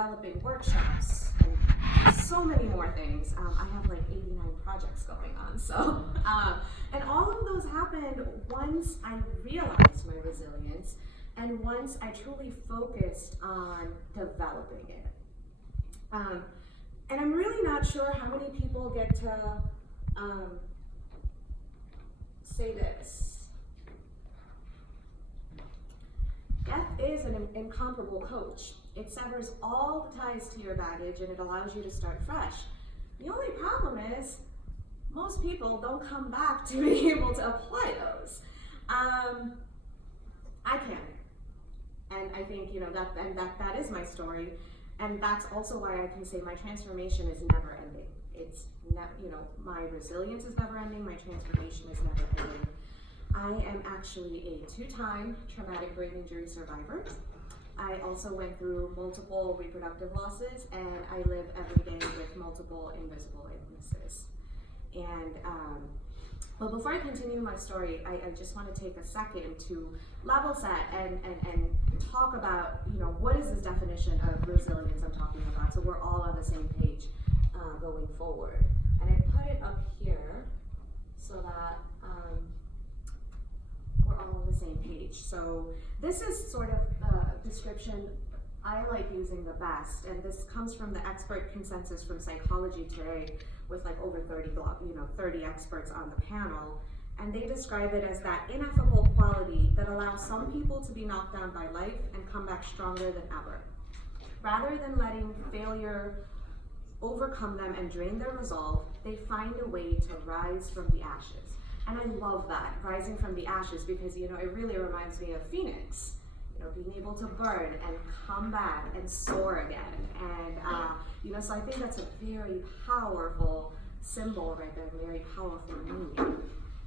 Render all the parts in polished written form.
developing workshops, and so many more things. I have like 89 projects going on, so, and all of those happened once I realized my resilience, and once I truly focused on developing it. And I'm really not sure how many people get to say this. Death is an incomparable coach. It severs all the ties to your baggage and it allows you to start fresh. The only problem is most people don't come back to be able to apply those. I can. And I think, that is my story. And that's also why I can say my transformation is never ending. It's my resilience is never ending, my transformation is never ending. I am actually a 2-time traumatic brain injury survivor. I also went through multiple reproductive losses, and I live every day with multiple invisible illnesses. And but before I continue my story, I just want to take a second to level set and talk about, what is this definition of resilience I'm talking about, so we're all on the same page going forward. And I put it up here so that we're all on the same page. So this is sort of a description I like using the best, and this comes from the expert consensus from Psychology Today with like over 30 experts on the panel, and they describe it as that ineffable quality that allows some people to be knocked down by life and come back stronger than ever. Rather than letting failure overcome them and drain their resolve, they find a way to rise from the ashes. And I love that, rising from the ashes, because it really reminds me of Phoenix. Being able to burn and come back and soar again. And, so I think that's a very powerful symbol right there, very powerful meaning.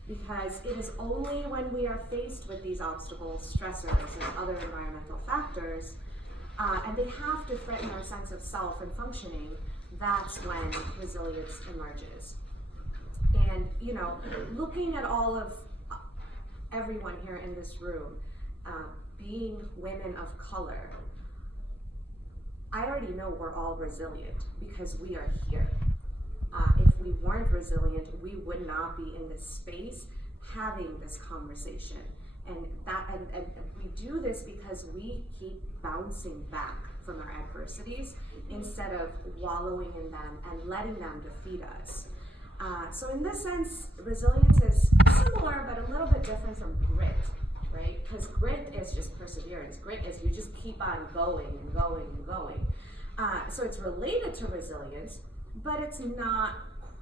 Because it is only when we are faced with these obstacles, stressors, and other environmental factors, and they have to threaten our sense of self and functioning, that's when resilience emerges. And, looking at all of everyone here in this room, being women of color, I already know we're all resilient because we are here. If we weren't resilient, we would not be in this space having this conversation. And we do this because we keep bouncing back from our adversities instead of wallowing in them and letting them defeat us. So in this sense, resilience is similar but a little bit different from grit. Right? Because grit is just perseverance. Grit is you just keep on going and going and going. So it's related to resilience, but it's not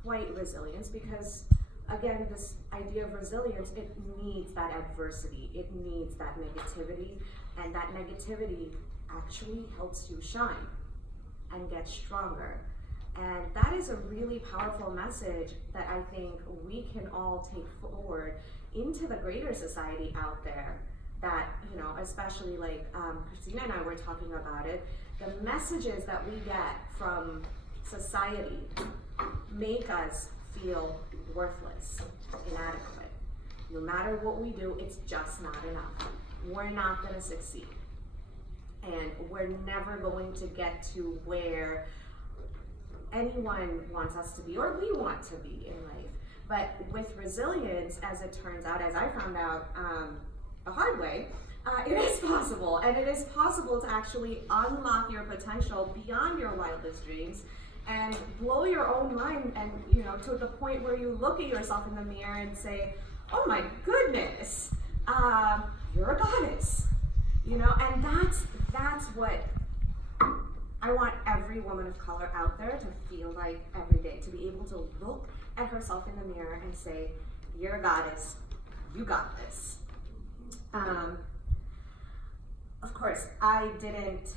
quite resilience because, again, this idea of resilience, it needs that adversity. It needs that negativity, and that negativity actually helps you shine and get stronger. And that is a really powerful message that I think we can all take forward into the greater society out there that, especially like Christina and I were talking about it, the messages that we get from society make us feel worthless, inadequate. No matter what we do, it's just not enough. We're not going to succeed. And we're never going to get to where anyone wants us to be or we want to be in life. But with resilience, as it turns out, as I found out the hard way, it is possible. And it is possible to actually unlock your potential beyond your wildest dreams and blow your own mind and, to the point where you look at yourself in the mirror and say, oh my goodness, you're a goddess. And that's what I want every woman of color out there to feel like every day, to be able to look at herself in the mirror and say, you're a goddess, you got this. Of course, I didn't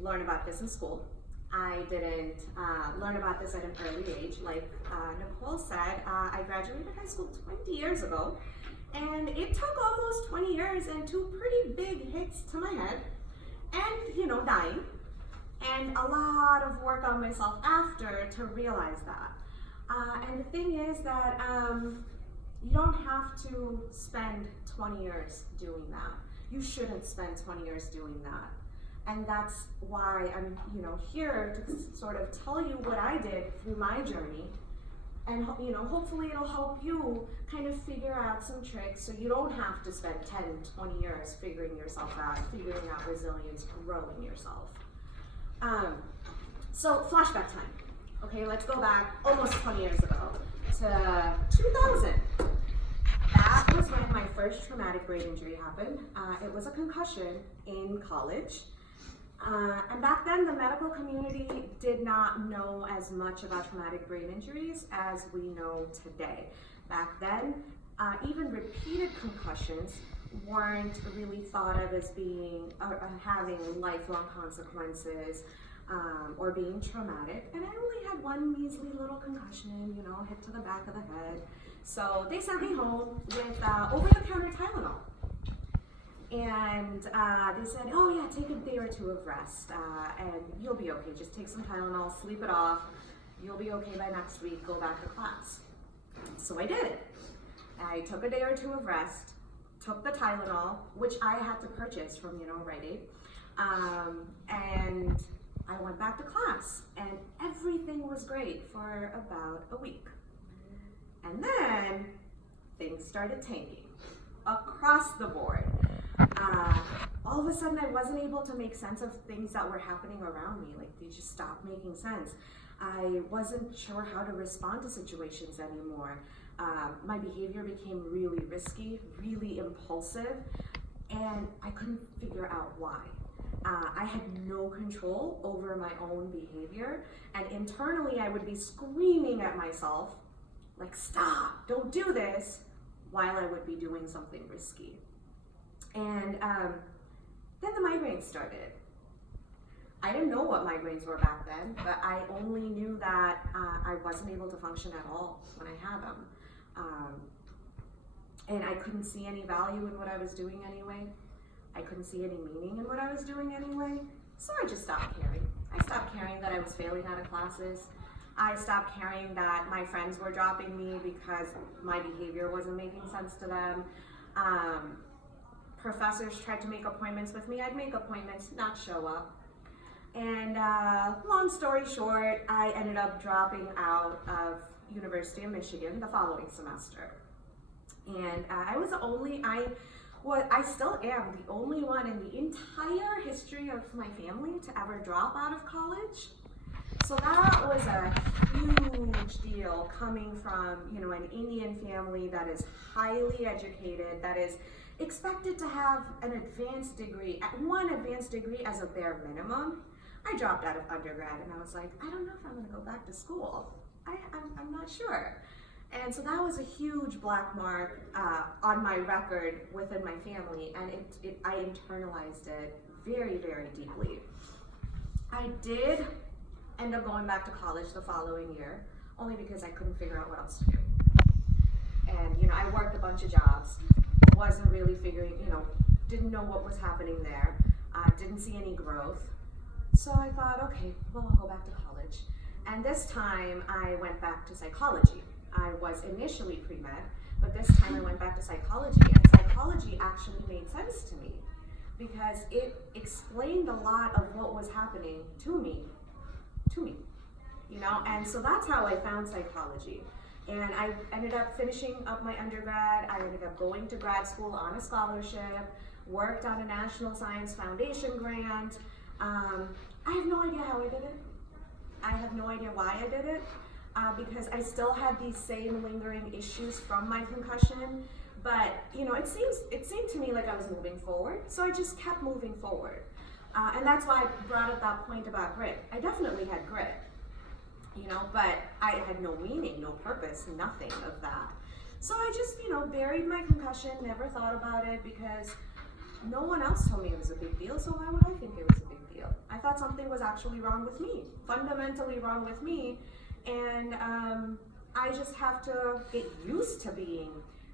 learn about this in school. I didn't learn about this at an early age. Like Nicole said, I graduated high school 20 years ago, and it took almost 20 years and 2 pretty big hits to my head, and, dying. And a lot of work on myself after to realize that. And the thing is that you don't have to spend 20 years doing that. You shouldn't spend 20 years doing that. And that's why I'm, here to sort of tell you what I did through my journey. And, hopefully it'll help you kind of figure out some tricks so you don't have to spend 10, 20 years figuring yourself out, figuring out resilience, growing yourself. So flashback time. Okay, let's go back almost 20 years ago to 2000. That was when my first traumatic brain injury happened. It was a concussion in college. And back then, the medical community did not know as much about traumatic brain injuries as we know today. Back then, even repeated concussions weren't really thought of as being, having lifelong consequences, or being traumatic. And I only had one measly little concussion, hit to the back of the head. So they sent me home with over-the-counter Tylenol. And they said, oh yeah, take a day or two of rest, and you'll be okay. Just take some Tylenol, sleep it off. You'll be okay by next week, go back to class. So I did it. I took a day or two of rest, took the Tylenol, which I had to purchase from, Wright, and I went back to class, and everything was great for about a week. And then things started tanking across the board. All of a sudden I wasn't able to make sense of things that were happening around me. Like, they just stopped making sense. I wasn't sure how to respond to situations anymore. My behavior became really risky, really impulsive, and I couldn't figure out why. I had no control over my own behavior, and internally I would be screaming at myself, like, stop, don't do this, while I would be doing something risky. And then the migraines started. I didn't know what migraines were back then, but I only knew that I wasn't able to function at all when I had them. And I couldn't see any value in what I was doing anyway. I couldn't see any meaning in what I was doing anyway. So I just stopped caring. I stopped caring that I was failing out of classes. I stopped caring that my friends were dropping me because my behavior wasn't making sense to them. Professors tried to make appointments with me. I'd make appointments, not show up. And long story short, I ended up dropping out of University of Michigan the following semester. And I still am the only one in the entire history of my family to ever drop out of college. So that was a huge deal coming from, an Indian family that is highly educated, that is expected to have an advanced degree, one advanced degree as a bare minimum. I dropped out of undergrad and I was like, I don't know if I'm gonna go back to school. I'm not sure. And so that was a huge black mark on my record within my family, and I internalized it very, very deeply. I did end up going back to college the following year, only because I couldn't figure out what else to do. And I worked a bunch of jobs, wasn't really figuring, didn't know what was happening there, didn't see any growth. So I thought, okay, well, I'll go back to college. And this time I went back to psychology. I was initially pre-med, but this time I went back to psychology, and psychology actually made sense to me because it explained a lot of what was happening to me, and so that's how I found psychology. And I ended up finishing up my undergrad. I ended up going to grad school on a scholarship, worked on a National Science Foundation grant. I have no idea how I did it. I have no idea why I did it, because I still had these same lingering issues from my concussion. But it seemed to me like I was moving forward, so I just kept moving forward. And that's why I brought up that point about grit. I definitely had grit, but I had no meaning, no purpose, nothing of that. So I just, buried my concussion, never thought about it because no one else told me it was a big deal, so why would I think it was a big deal? I thought something was actually wrong with me, fundamentally wrong with me, and I just have to get used to being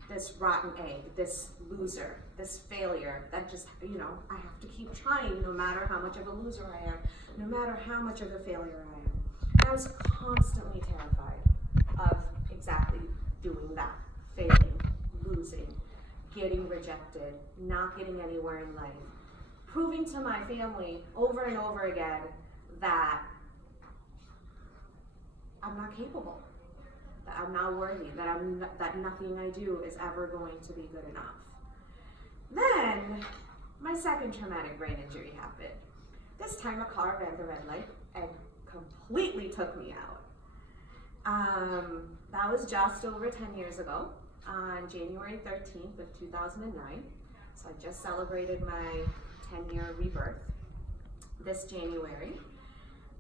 this rotten egg, this loser, this failure that just, I have to keep trying no matter how much of a loser I am, no matter how much of a failure I am. And I was constantly terrified of exactly doing that, failing, losing, getting rejected, not getting anywhere in life. proving to my family over and over again that I'm not capable, that I'm not worthy, that nothing I do is ever going to be good enough. Then my second traumatic brain injury happened. This time a car ran the red light and completely took me out. That was just over 10 years ago, on January 13th of 2009. So I just celebrated my 10-year rebirth this January.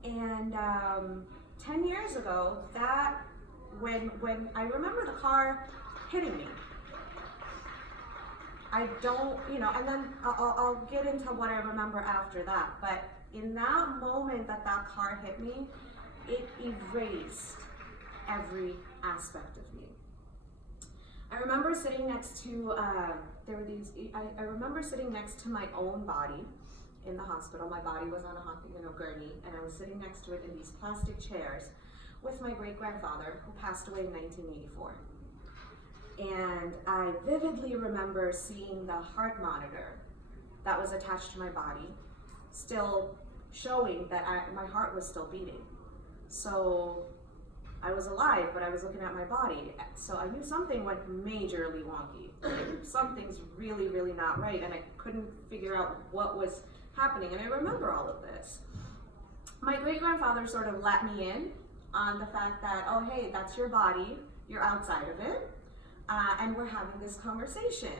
And 10 years ago, when I remember the car hitting me. I don't, and then I'll get into what I remember after that. But in that moment that car hit me, it erased every aspect of me. I remember sitting next to, I remember sitting next to my own body in the hospital. My body was on a gurney, and I was sitting next to it in these plastic chairs with my great-grandfather, who passed away in 1984. And I vividly remember seeing the heart monitor that was attached to my body, still showing that my heart was still beating. So I was alive, but I was looking at my body. So I knew something went majorly wonky. Something's really, really not right, and I couldn't figure out what was happening. And I remember all of this. My great-grandfather sort of let me in on the fact that, oh, hey, that's your body, you're outside of it. And we're having this conversation.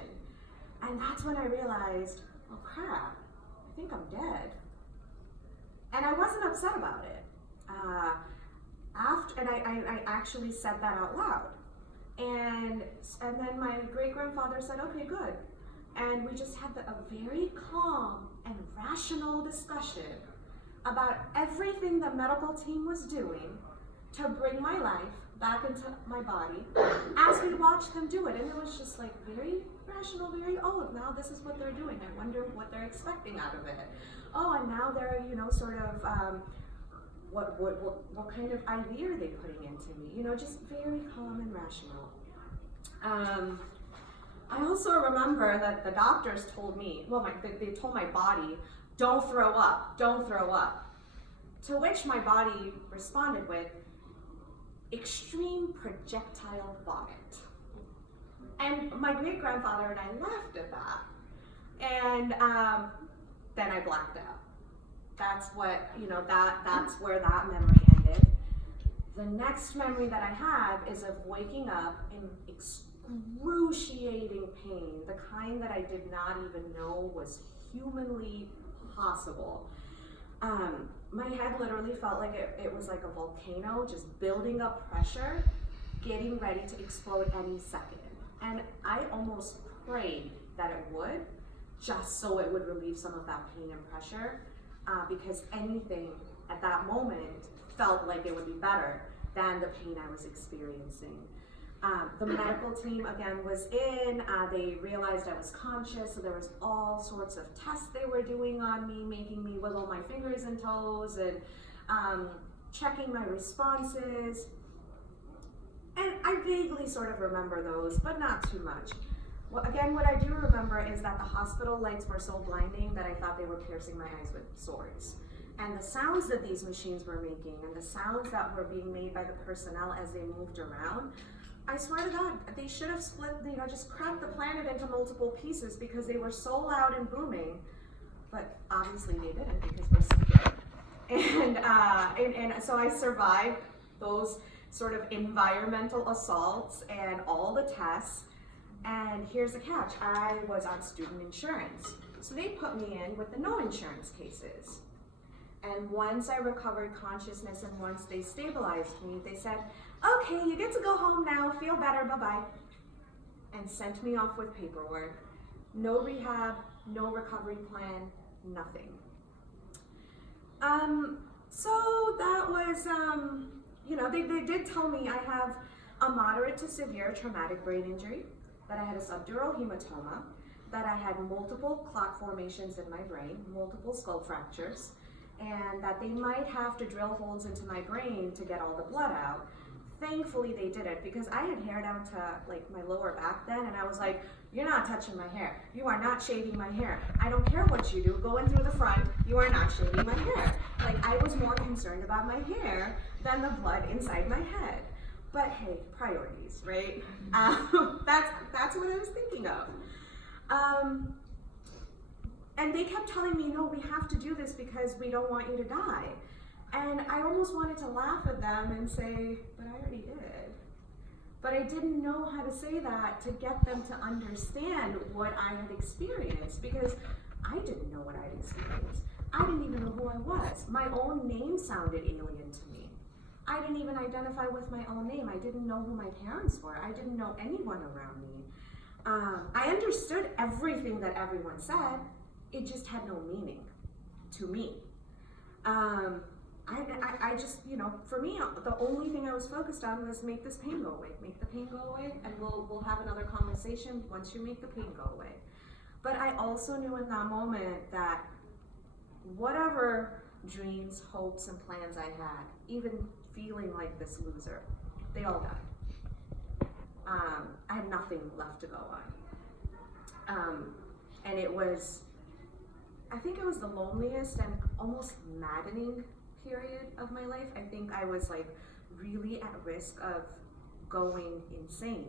And that's when I realized, oh crap, I think I'm dead. And I wasn't upset about it. I actually said that out loud. And then my great-grandfather said, okay, good. And we just had a very calm and rational discussion about everything the medical team was doing to bring my life back into my body as we watched them do it. And it was just like very rational, now this is what they're doing. I wonder what they're expecting out of it. Oh, and now they're, sort of, what kind of IV are they putting into me? Just very calm and rational. I also remember that the doctors told me, they told my body, don't throw up. To which my body responded with, extreme projectile vomit. And my great-grandfather and I laughed at that. And then I blacked out. That's what, that's where that memory ended. The next memory that I have is of waking up in excruciating pain, the kind that I did not even know was humanly possible. My head literally felt like it was like a volcano, just building up pressure, getting ready to explode any second. And I almost prayed that it would, just so it would relieve some of that pain and pressure, because anything at that moment felt like it would be better than the pain I was experiencing. The medical team, again, was in. They realized I was conscious, so there was all sorts of tests they were doing on me, making me wiggle my fingers and toes, and checking my responses. And I vaguely sort of remember those, but not too much. Well, again, what I do remember is that the hospital lights were so blinding that I thought they were piercing my eyes with swords. And the sounds that these machines were making, and the sounds that were being made by the personnel as they moved around, I swear to God, they should have split, just cracked the planet into multiple pieces because they were so loud and booming. But obviously they didn't because we're so good. And so I survived those sort of environmental assaults and all the tests. And here's the catch, I was on student insurance. So they put me in with the no insurance cases. And once I recovered consciousness and once they stabilized me, they said, okay, you get to go home now, feel better, bye-bye. And sent me off with paperwork. No rehab, no recovery plan, nothing. So that was, they did tell me I have a moderate to severe traumatic brain injury, that I had a subdural hematoma, that I had multiple clot formations in my brain, multiple skull fractures, and that they might have to drill holes into my brain to get all the blood out. Thankfully they did it because I had hair down to like my lower back then, and I was like, You're not touching my hair. You are not shaving my hair. I don't care what you do, going through the front, you are not shaving my hair. Like, I was more concerned about my hair than the blood inside my head. But hey, priorities, right? That's what I was thinking of. And they kept telling me, no, we have to do this because we don't want you to die. And I almost wanted to laugh at them and say, but I already did. But I didn't know how to say that to get them to understand what I had experienced, because I didn't know what I'd experienced. I didn't even know who I was. My own name sounded alien to me. I didn't even identify with my own name. I didn't know who my parents were. I didn't know anyone around me. I understood everything that everyone said. It just had no meaning to me. I just, for me, the only thing I was focused on was make this pain go away. Make the pain go away, and we'll have another conversation once you make the pain go away. But I also knew in that moment that whatever dreams, hopes, and plans I had, even feeling like this loser, they all died. I had nothing left to go on. And it was, I think it was the loneliest and almost maddening period of my life. I think I was like really at risk of going insane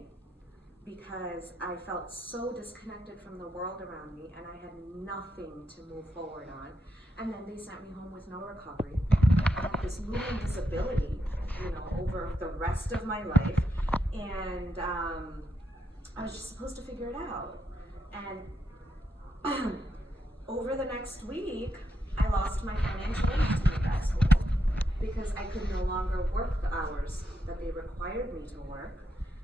because I felt so disconnected from the world around me and I had nothing to move forward on. And then they sent me home with no recovery. I had this looming disability, over the rest of my life. And I was just supposed to figure it out. And over the next week, I lost my financial aid to my grad school because I could no longer work the hours that they required me to work.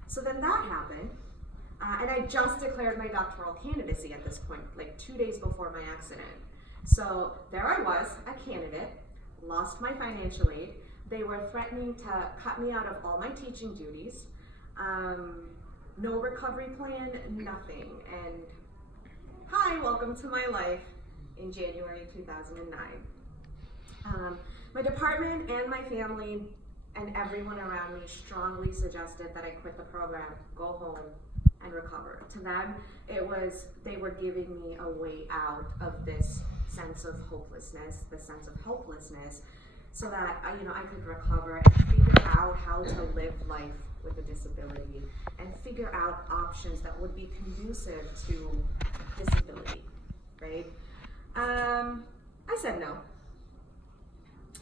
So then that happened, and I just declared my doctoral candidacy at this point, like 2 days before my accident. So there I was, a candidate, lost my financial aid. They were threatening to cut me out of all my teaching duties, no recovery plan, nothing. And hi, welcome to my life. In January 2009. My department and my family and everyone around me strongly suggested that I quit the program, go home, and recover. To them, they were giving me a way out of this sense of hopelessness, so that I could recover and figure out how to live life with a disability and figure out options that would be conducive to disability, right? I said no.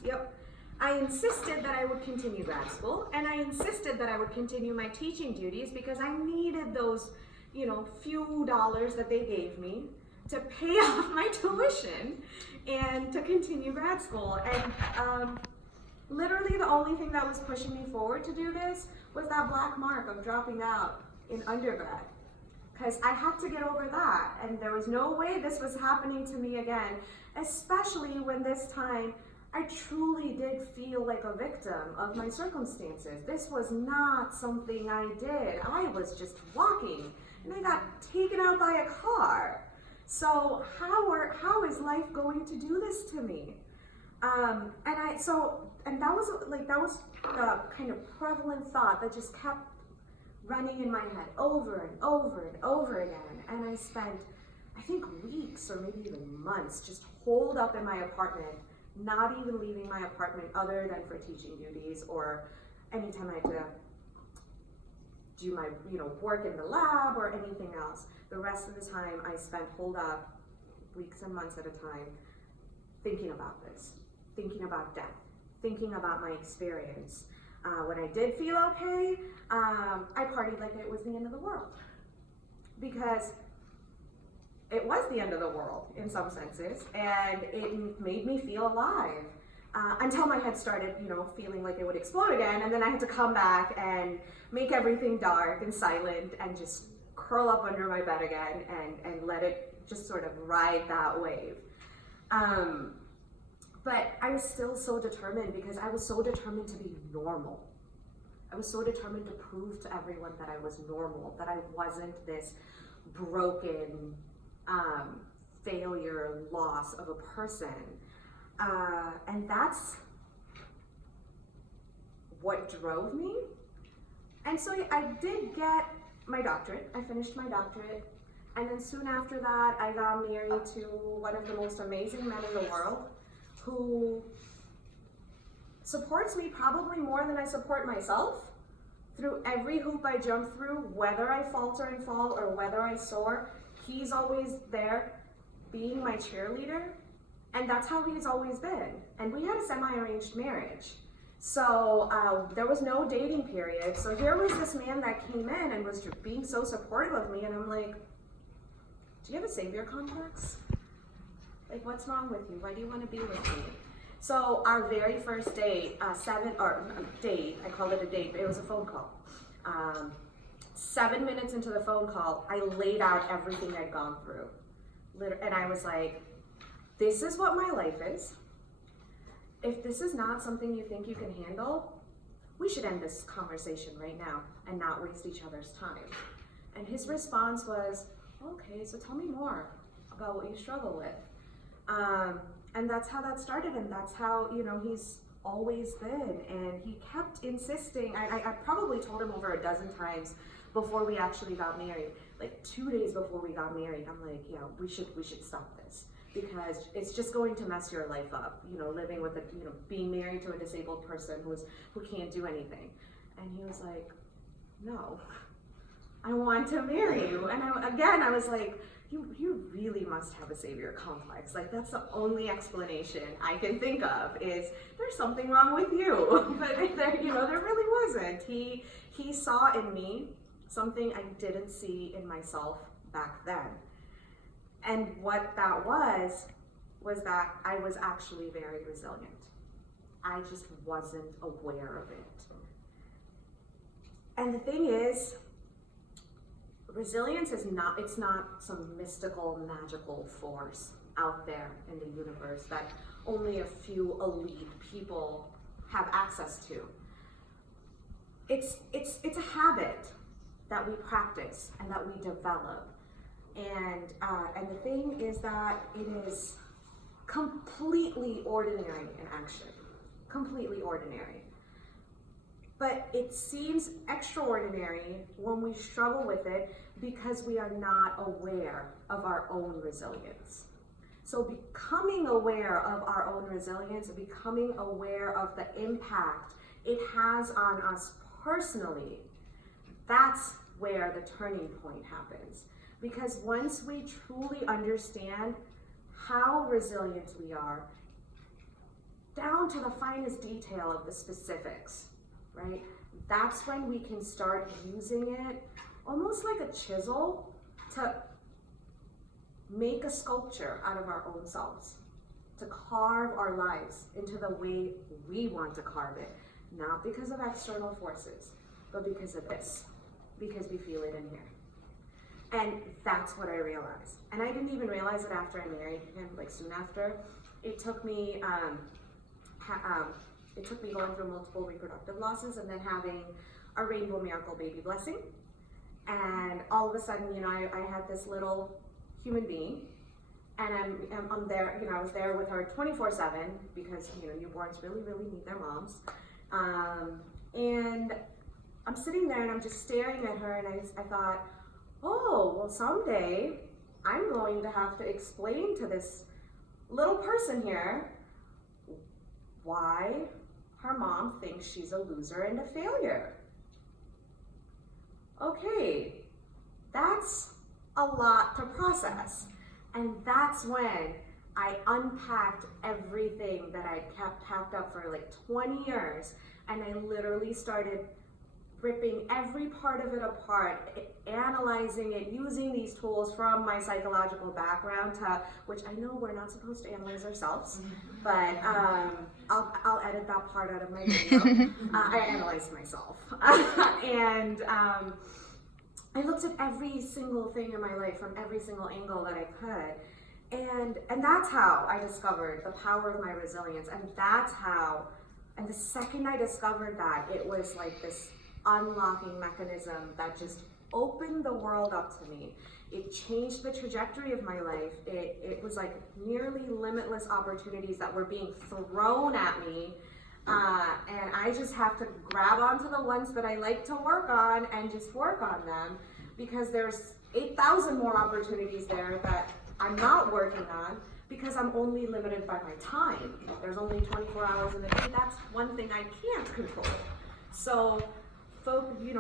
Yep. I insisted that I would continue grad school, and I insisted that I would continue my teaching duties because I needed those, few dollars that they gave me to pay off my tuition and to continue grad school. And literally the only thing that was pushing me forward to do this was that black mark of dropping out in undergrad. Because I had to get over that, and there was no way this was happening to me again, especially when this time I truly did feel like a victim of my circumstances. This was not something I did. I was just walking, and I got taken out by a car. So how is life going to do this to me? And that was the kind of prevalent thought that just kept running in my head over and over and over again. And I spent, I think, weeks or maybe even months just holed up in my apartment, not even leaving my apartment other than for teaching duties or anytime I had to do my work in the lab or anything else. The rest of the time I spent holed up weeks and months at a time thinking about this, thinking about death, thinking about my experience. When I did feel okay, I partied like it was the end of the world, because it was the end of the world in some senses, and it made me feel alive until my head started, feeling like it would explode again, and then I had to come back and make everything dark and silent and just curl up under my bed again and let it just sort of ride that wave. But I was still so determined because I was so determined to be normal. I was so determined to prove to everyone that I was normal, that I wasn't this broken failure, loss of a person. And that's what drove me. And so I did get my doctorate. I finished my doctorate. And then soon after that, I got married to one of the most amazing men in the world who supports me probably more than I support myself through every hoop I jump through, whether I falter and fall or whether I soar. He's always there being my cheerleader, and that's how he's always been. And we had a semi-arranged marriage. So there was no dating period. So here was this man that came in and was being so supportive of me, and I'm like, do you have a savior complex? Like, what's wrong with you? Why do you want to be with me? So our very first date, I called it a date, but it was a phone call. 7 minutes into the phone call, I laid out everything I'd gone through. And I was like, this is what my life is. If this is not something you think you can handle, we should end this conversation right now and not waste each other's time. And his response was, okay, so tell me more about what you struggle with. And that's how that started, and that's how, he's always been. And he kept insisting, I probably told him over a dozen times before we actually got married, like 2 days before we got married, I'm like, yeah, we should stop this, because it's just going to mess your life up, living with being married to a disabled person who can't do anything. And he was like, no, I want to marry you. And I was like, you really must have a savior complex. Like, that's the only explanation I can think of, is there's something wrong with you. But there really wasn't. He saw in me something I didn't see in myself back then. And what that was that I was actually very resilient. I just wasn't aware of it. And the thing is, resilience is not some mystical, magical force out there in the universe that only a few elite people have access to. It's a habit that we practice and that we develop. And the thing is that it is completely ordinary in action, completely ordinary. But it seems extraordinary when we struggle with it because we are not aware of our own resilience. So becoming aware of our own resilience, becoming aware of the impact it has on us personally, that's where the turning point happens. Because once we truly understand how resilient we are, down to the finest detail of the specifics, right? That's when we can start using it almost like a chisel to make a sculpture out of our own selves, to carve our lives into the way we want to carve it, not because of external forces, but because of this, because we feel it in here. And that's what I realized. And I didn't even realize it after I married him, like soon after. It took me going through multiple reproductive losses and then having a rainbow miracle baby blessing. And all of a sudden, I had this little human being, and I'm there, I was there with her 24/7 because, newborns really, really need their moms. And I'm sitting there and I'm just staring at her, and I thought, oh, well, someday I'm going to have to explain to this little person here why her mom thinks she's a loser and a failure. Okay, that's a lot to process. And that's when I unpacked everything that I kept packed up for like 20 years, and I literally started ripping every part of it apart, analyzing it, using these tools from my psychological background, which I know we're not supposed to analyze ourselves, but I'll edit that part out of my video. I analyzed myself. And I looked at every single thing in my life from every single angle that I could. And that's how I discovered the power of my resilience. And the second I discovered that, it was like this unlocking mechanism that just opened the world up to me. It changed the trajectory of my life. It was like nearly limitless opportunities that were being thrown at me. And I just have to grab onto the ones that I like to work on and just work on them, because there's 8,000 more opportunities there that I'm not working on because I'm only limited by my time. There's only 24 hours in a day. That's one thing I can't control. So,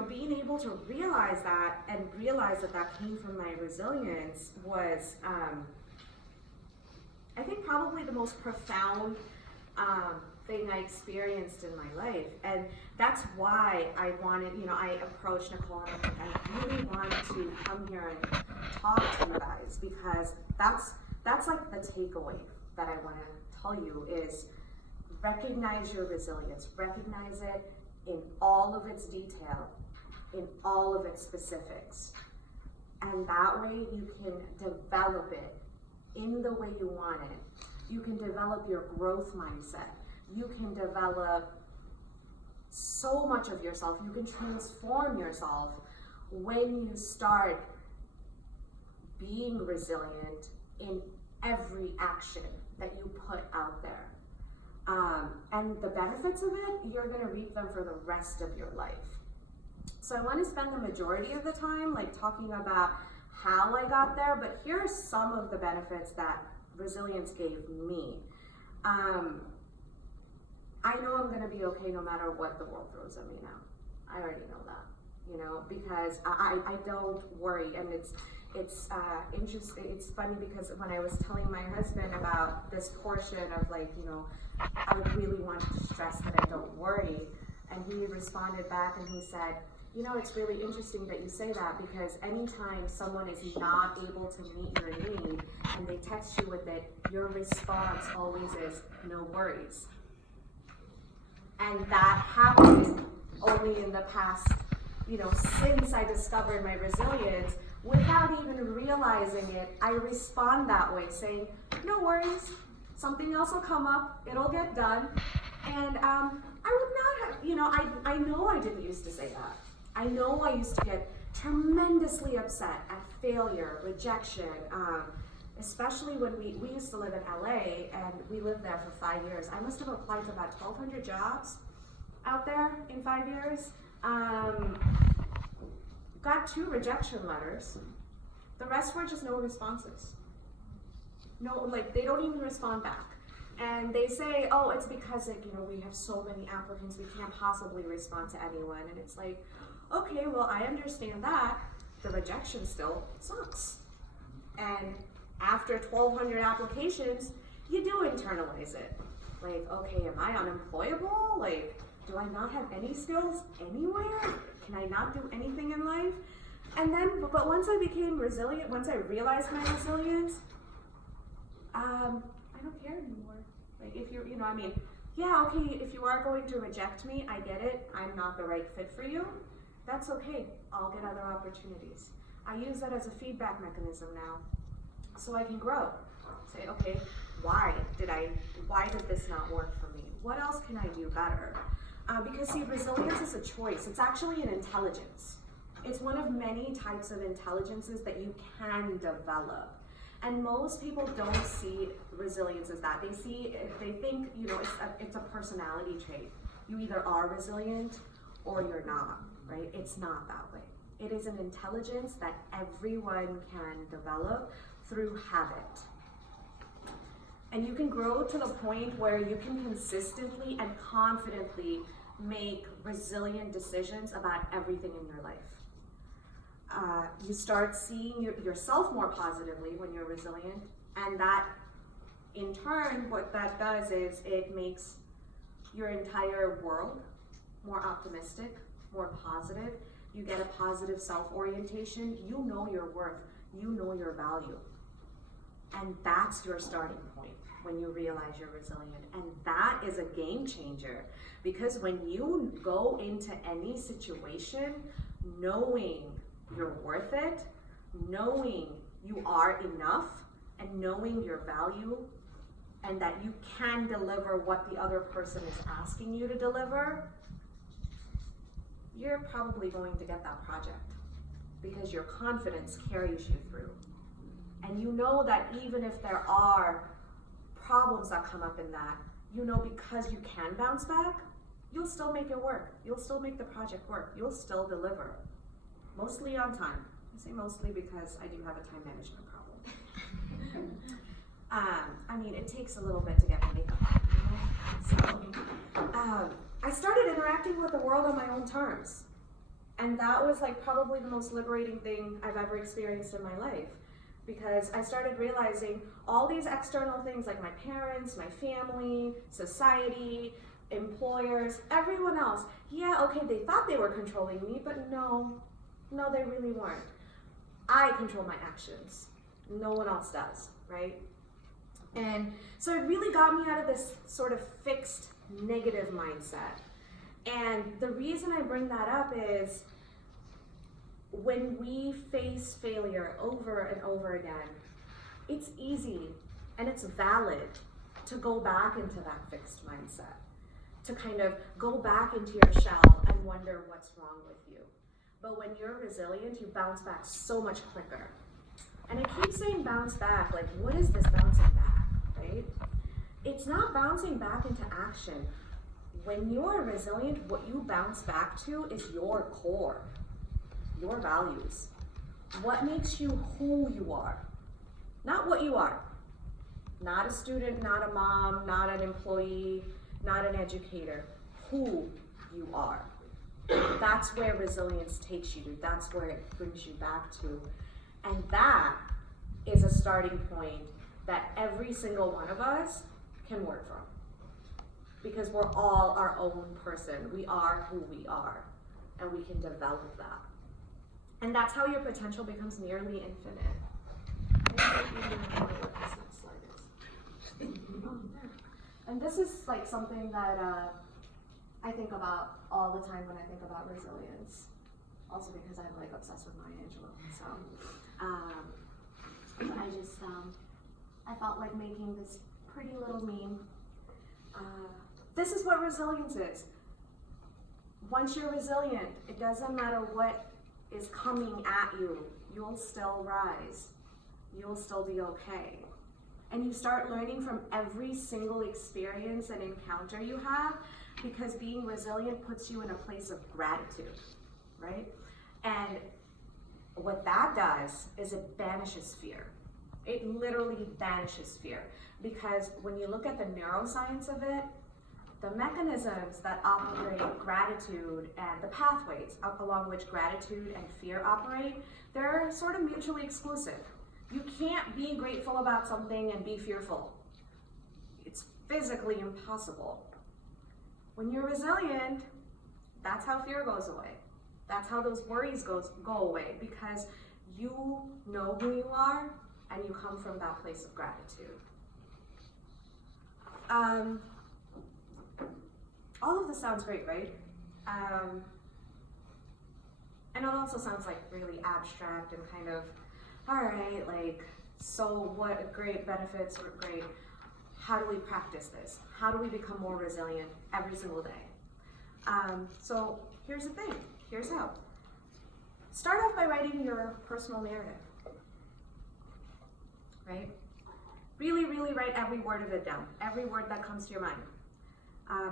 being able to realize that and realize that that came from my resilience was, I think, probably the most profound thing I experienced in my life. And that's why I wanted, I approached Nicole and I'm like, I really want to come here and talk to you guys, because that's like the takeaway that I want to tell you is recognize your resilience, recognize it in all of its detail, in all of its specifics. And that way you can develop it in the way you want it. You can develop your growth mindset. You can develop so much of yourself. You can transform yourself when you start being resilient in every action that you put out there. And the benefits of it, you're going to reap them for the rest of your life. So I want to spend the majority of the time talking about how I got there, but here are some of the benefits that resilience gave me. I know I'm going to be okay no matter what the world throws at me now. I already know that, because I don't worry. And it's interesting. It's funny because when I was telling my husband about this portion of I would really want to stress that I don't worry, and he responded back and he said, it's really interesting that you say that, because anytime someone is not able to meet your need and they text you with it, your response always is no worries. And that happened only in the past, since I discovered my resilience, without even realizing it, I respond that way, saying, no worries, something else will come up, it'll get done. And I would not have, I know I didn't used to say that. I know I used to get tremendously upset at failure, rejection, especially when we used to live in LA, and we lived there for 5 years. I must have applied to about 1,200 jobs out there in 5 years. Got 2 rejection letters. The rest were just no responses. No, they don't even respond back. And they say, oh, it's because we have so many applicants, we can't possibly respond to anyone. And it's like, okay, well, I understand that. The rejection still sucks. And after 1,200 applications, you do internalize it. Okay, am I unemployable? Do I not have any skills anywhere? Can I not do anything in life? And then, but once I became resilient, once I realized my resilience, I don't care anymore. If you're, yeah, okay, if you are going to reject me, I get it. I'm not the right fit for you. That's okay. I'll get other opportunities. I use that as a feedback mechanism now, so I can grow. Say, okay, why did this not work for me? What else can I do better? Because see, resilience is a choice. It's actually an intelligence. It's one of many types of intelligences that you can develop. And most people don't see resilience as that. They think, it's a personality trait. You either are resilient or you're not, right? It's not that way. It is an intelligence that everyone can develop through habit. And you can grow to the point where you can consistently and confidently make resilient decisions about everything in your life. You start seeing yourself more positively when you're resilient, and that, in turn, what that does is it makes your entire world more optimistic, more positive. You get a positive self-orientation. You know your worth. You know your value. And that's your starting point when you realize you're resilient. And that is a game changer, because when you go into any situation knowing you're worth it, knowing you are enough, and knowing your value, and that you can deliver what the other person is asking you to deliver, you're probably going to get that project, because your confidence carries you through. And you know that even if there are problems that come up in that, because you can bounce back, you'll still make it work. You'll still make the project work. You'll still deliver. Mostly on time, I say mostly because I do have a time management problem. I mean, it takes a little bit to get my makeup on, So, I started interacting with the world on my own terms. And that was like probably the most liberating thing I've ever experienced in my life. Because I started realizing all these external things like my parents, my family, society, employers, everyone else. Yeah, okay, they thought they were controlling me, but no, they really weren't. I control my actions. No one else does, right? And so it really got me out of this sort of fixed negative mindset. And the reason I bring that up is when we face failure over and over again, it's easy and it's valid to go back into that fixed mindset, to kind of go back into your shell and wonder what's wrong with you. But when you're resilient, you bounce back so much quicker. And I keep saying bounce back, like what is this bouncing back, right? It's not bouncing back into action. When you're resilient, what you bounce back to is your core, your values. What makes you who you are, not what you are. Not a student, not a mom, not an employee, not an educator. Who you are. That's where resilience takes you to. That's where it brings you back to. And that is a starting point that every single one of us can work from. Because we're all our own person. We are who we are. And we can develop that. And that's how your potential becomes nearly infinite. I don't even know what this next slide is. And this is like something that I think about all the time when I think about resilience. Also because I'm like obsessed with Maya Angelou. So I felt like making this pretty little meme. This is what resilience is. Once you're resilient, it doesn't matter what is coming at you, you'll still rise. You'll still be okay. And you start learning from every single experience and encounter you have, because being resilient puts you in a place of gratitude, right? And what that does is it banishes fear. It literally banishes fear, because when you look at the neuroscience of it, the mechanisms that operate gratitude and the pathways along which gratitude and fear operate, they're sort of mutually exclusive. You can't be grateful about something and be fearful. It's physically impossible. When you're resilient, that's how fear goes away. That's how those worries go away, because you know who you are and you come from that place of gratitude. All of this sounds great, right? And it also sounds like really abstract and kind of, all right, like, so what great benefits or great, how do we practice this? How do we become more resilient every single day? So here's the thing, here's how. Start off by writing your personal narrative, right? Really, really write every word of it down, every word that comes to your mind.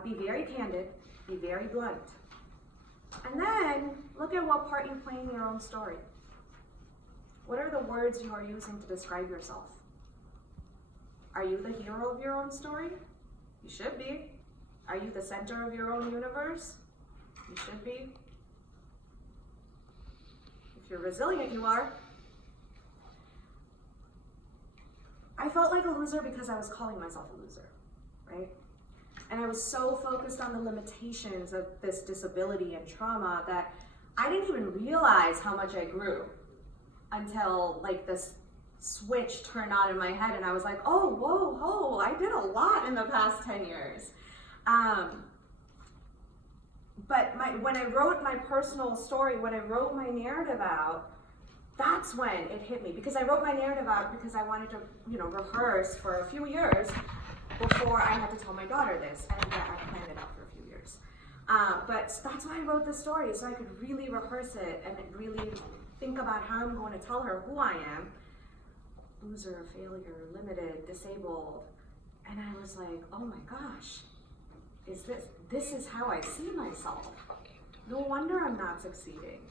Be very candid, be very blunt. And then look at what part you play in your own story. What are the words you are using to describe yourself? Are you the hero of your own story? You should be. Are you the center of your own universe? You should be. If you're resilient, you are. I felt like a loser because I was calling myself a loser, right? And I was so focused on the limitations of this disability and trauma that I didn't even realize how much I grew until like this switch turned on in my head and I was like, oh, whoa, I did a lot in the past 10 years. But when I wrote my personal story, when I wrote my narrative out, that's when it hit me, because I wrote my narrative out because I wanted to, rehearse for a few years before I had to tell my daughter this, and I planned it out for a few years. But that's why I wrote the story, so I could really rehearse it and really think about how I'm going to tell her who I am. Loser, failure, limited, disabled. And I was like, oh my gosh, this is how I see myself. No wonder I'm not succeeding.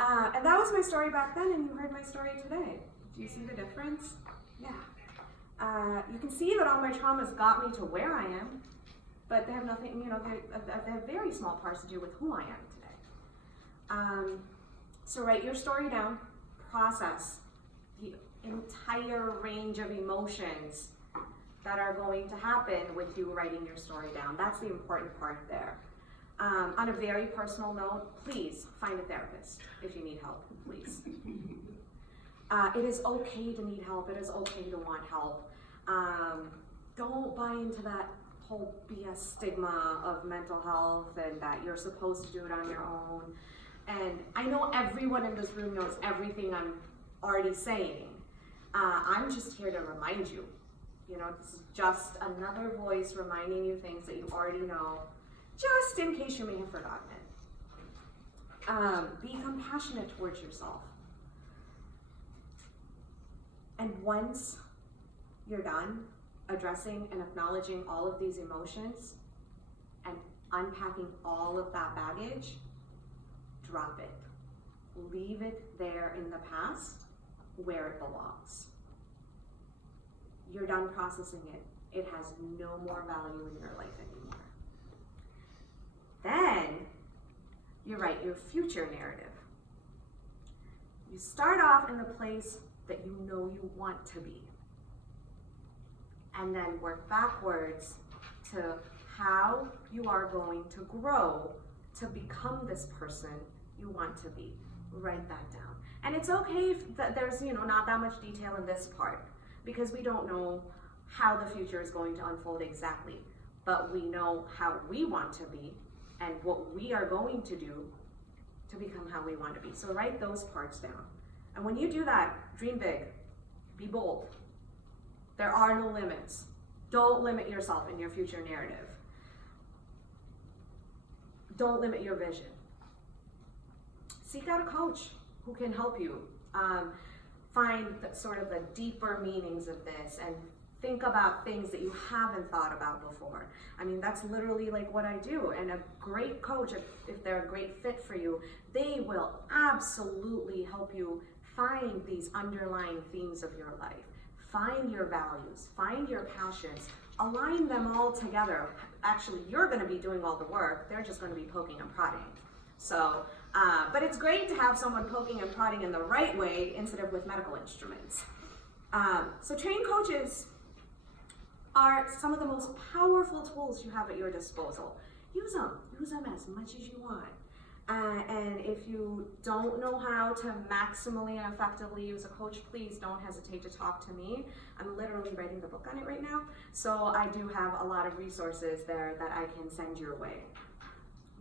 And that was my story back then, and you heard my story today. Do you see the difference? Yeah. You can see that all my traumas got me to where I am, but they have nothing, they have very small parts to do with who I am today. So write your story down, process the entire range of emotions that are going to happen with you writing your story down. That's the important part there. On a very personal note, please find a therapist if you need help, please. It is okay to need help. It is okay to want help. Don't buy into that whole BS stigma of mental health and that you're supposed to do it on your own. And I know everyone in this room knows everything I'm already saying. I'm just here to remind you. This is just another voice reminding you things that you already know, just in case you may have forgotten it. Be compassionate towards yourself. And once you're done addressing and acknowledging all of these emotions and unpacking all of that baggage, drop it. Leave it there in the past where it belongs. You're done processing it. It has no more value in your life anymore. Then you write your future narrative. You start off in the place that you know you want to be, and then work backwards to how you are going to grow to become this person you want to be. Write that down. And it's okay if there's not that much detail in this part, because we don't know how the future is going to unfold exactly, but we know how we want to be and what we are going to do to become how we want to be. So write those parts down. And when you do that, dream big, be bold. There are no limits. Don't limit yourself in your future narrative. Don't limit your vision. Seek out a coach who can help you find the deeper meanings of this and think about things that you haven't thought about before. I mean, that's literally like what I do. And a great coach, if they're a great fit for you, they will absolutely help you find these underlying themes of your life. Find your values, find your passions, align them all together. Actually, you're going to be doing all the work. They're just going to be poking and prodding. So, but it's great to have someone poking and prodding in the right way instead of with medical instruments. So trained coaches are some of the most powerful tools you have at your disposal. Use them as much as you want. And if you don't know how to maximally and effectively use a coach, please don't hesitate to talk to me. I'm literally writing the book on it right now. So I do have a lot of resources there that I can send your way.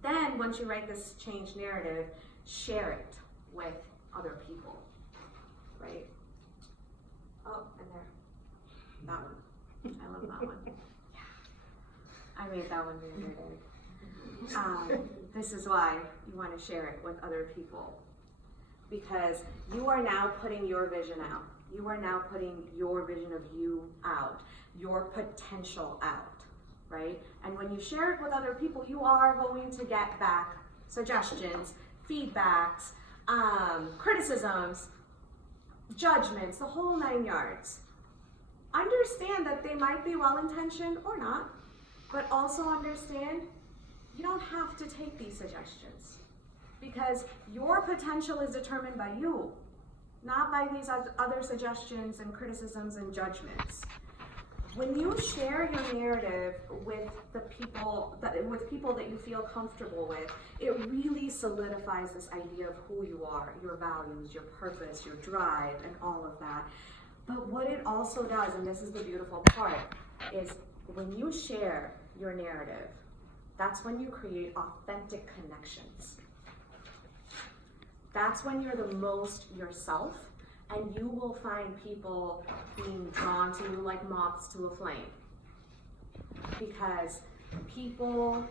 Then once you write this change narrative, share it with other people, right? Oh, and there, that one. I love that one. Yeah. I made that one the other day. This is why you want to share it with other people, because you are now putting your vision out. You are now putting your vision of you out, your potential out, right? And when you share it with other people, you are going to get back suggestions, feedbacks, criticisms, judgments, the whole 9 yards. Understand that they might be well-intentioned or not, but also understand you don't have to take these suggestions, because your potential is determined by you, not by these other suggestions and criticisms and judgments. When you share your narrative with people that you feel comfortable with, it really solidifies this idea of who you are, your values, your purpose, your drive, and all of that. But what it also does, and this is the beautiful part, is when you share your narrative, that's when you create authentic connections. That's when you're the most yourself, and you will find people being drawn to you like moths to a flame. Because people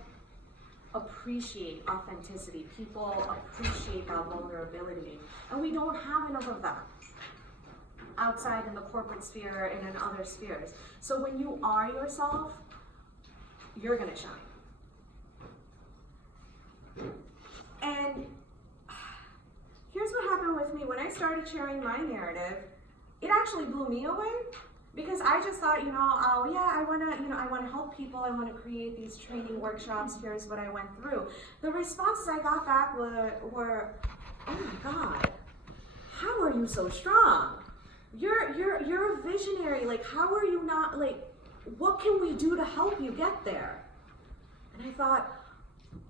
appreciate authenticity, people appreciate that vulnerability, and we don't have enough of that outside in the corporate sphere and in other spheres. So when you are yourself, you're gonna shine. Here's started sharing my narrative, it actually blew me away, because I just thought, oh yeah, I want to help people. I want to create these training workshops. Here's what I went through. The responses I got back were, oh my God, how are you so strong? You're a visionary. Like, how are you not, like, what can we do to help you get there? And I thought,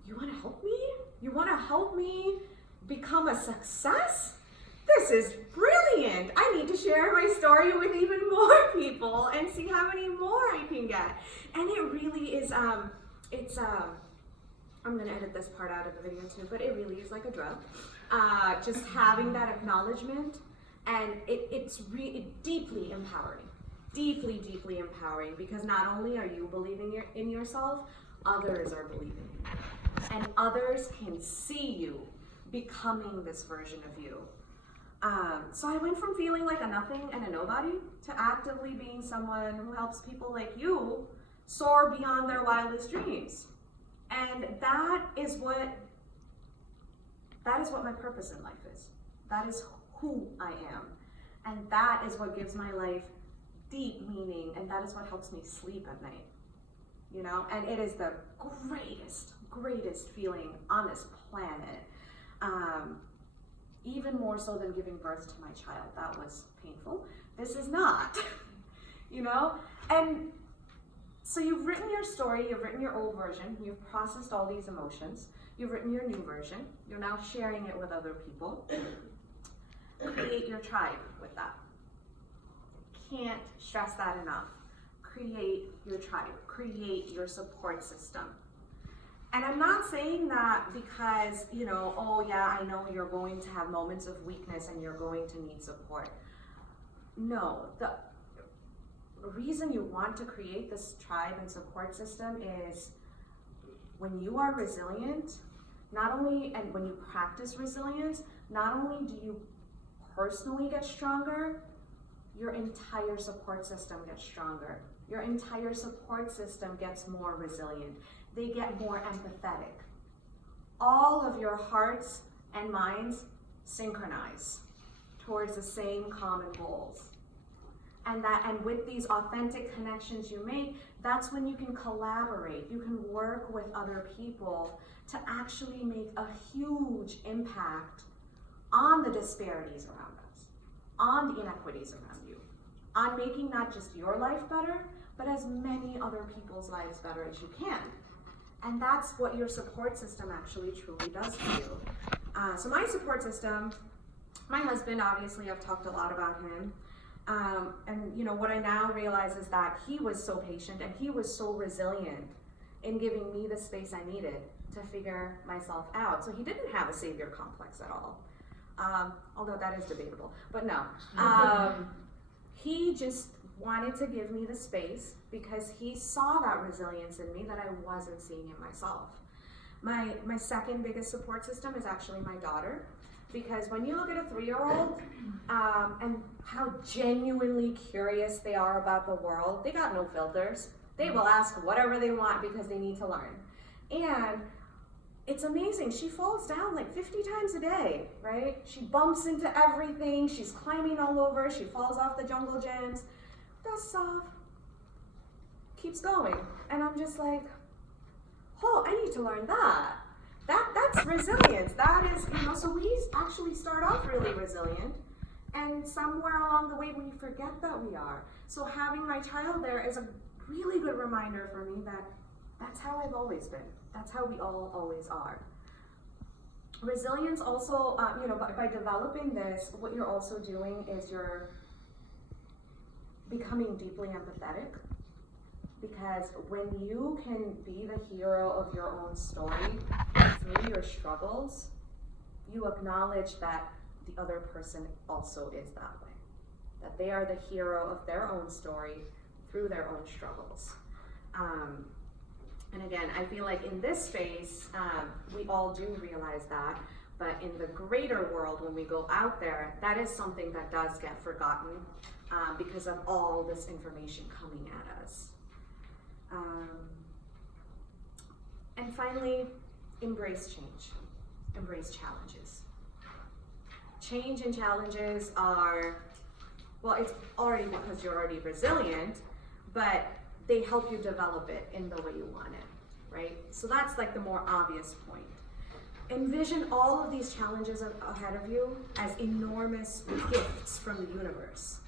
you want to help me? You want to help me become a success? This is brilliant. I need to share my story with even more people and see how many more I can get. And it really is, I'm gonna edit this part out of the video too, but it really is like a drug. Just having that acknowledgement, and it's really deeply empowering. Deeply, deeply empowering, because not only are you believing in yourself, others are believing in you. And others can see you becoming this version of you. So I went from feeling like a nothing and a nobody to actively being someone who helps people like you soar beyond their wildest dreams. And that is what my purpose in life is. That is who I am. And that is what gives my life deep meaning, and that is what helps me sleep at night. And it is the greatest feeling on this planet. Even more so than giving birth to my child. That was painful. This is not, And so you've written your story, you've written your old version, you've processed all these emotions, you've written your new version, you're now sharing it with other people. Create your tribe with that. Can't stress that enough. Create your tribe, create your support system. And I'm not saying that because, oh yeah, I know you're going to have moments of weakness and you're going to need support. No, the reason you want to create this tribe and support system is when you are resilient, and when you practice resilience, not only do you personally get stronger, your entire support system gets stronger. Your entire support system gets more resilient. They get more empathetic. All of your hearts and minds synchronize towards the same common goals. And with these authentic connections you make, that's when you can collaborate. You can work with other people to actually make a huge impact on the disparities around us, on the inequities around you, on making not just your life better, but as many other people's lives better as you can. And that's what your support system actually truly does for you. So my support system, my husband, obviously I've talked a lot about him. And what I now realize is that he was so patient and he was so resilient in giving me the space I needed to figure myself out. So he didn't have a savior complex at all. Although that is debatable, but no. He just wanted to give me the space because he saw that resilience in me that I wasn't seeing in myself. My second biggest support system is actually my daughter, because when you look at a 3-year-old and how genuinely curious they are about the world, they got no filters. They will ask whatever they want because they need to learn. And it's amazing. She falls down like 50 times a day, right? She bumps into everything. She's climbing all over. She falls off the jungle gyms. Dusts off. Keeps going. And I'm just like, oh, I need to learn that. That's resilience. That is, so we actually start off really resilient. And somewhere along the way, we forget that we are. So having my child there is a really good reminder for me that that's how I've always been. That's how we all always are. Resilience also, by developing this, what you're also doing is you're becoming deeply empathetic. Because when you can be the hero of your own story through your struggles, you acknowledge that the other person also is that way. That they are the hero of their own story through their own struggles. And again, I feel like in this space, we all do realize that, but in the greater world, when we go out there, that is something that does get forgotten because of all this information coming at us. And finally, embrace change, embrace challenges. change and challenges are, well, it's already because you're already resilient, but they help you develop it in the way you want it, right? So that's like the more obvious point. Envision all of these challenges ahead of you as enormous gifts from the universe,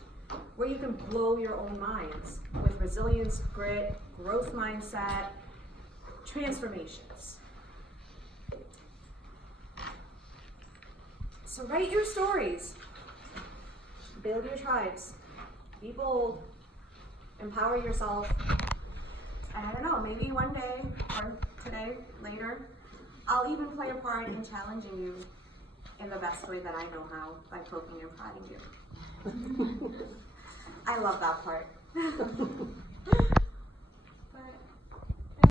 where you can blow your own minds with resilience, grit, growth mindset, transformations. So write your stories, build your tribes, be bold, empower yourself. And I don't know, maybe one day, or today, later, I'll even play a part in challenging you in the best way that I know how, by poking and prodding you. I love that part.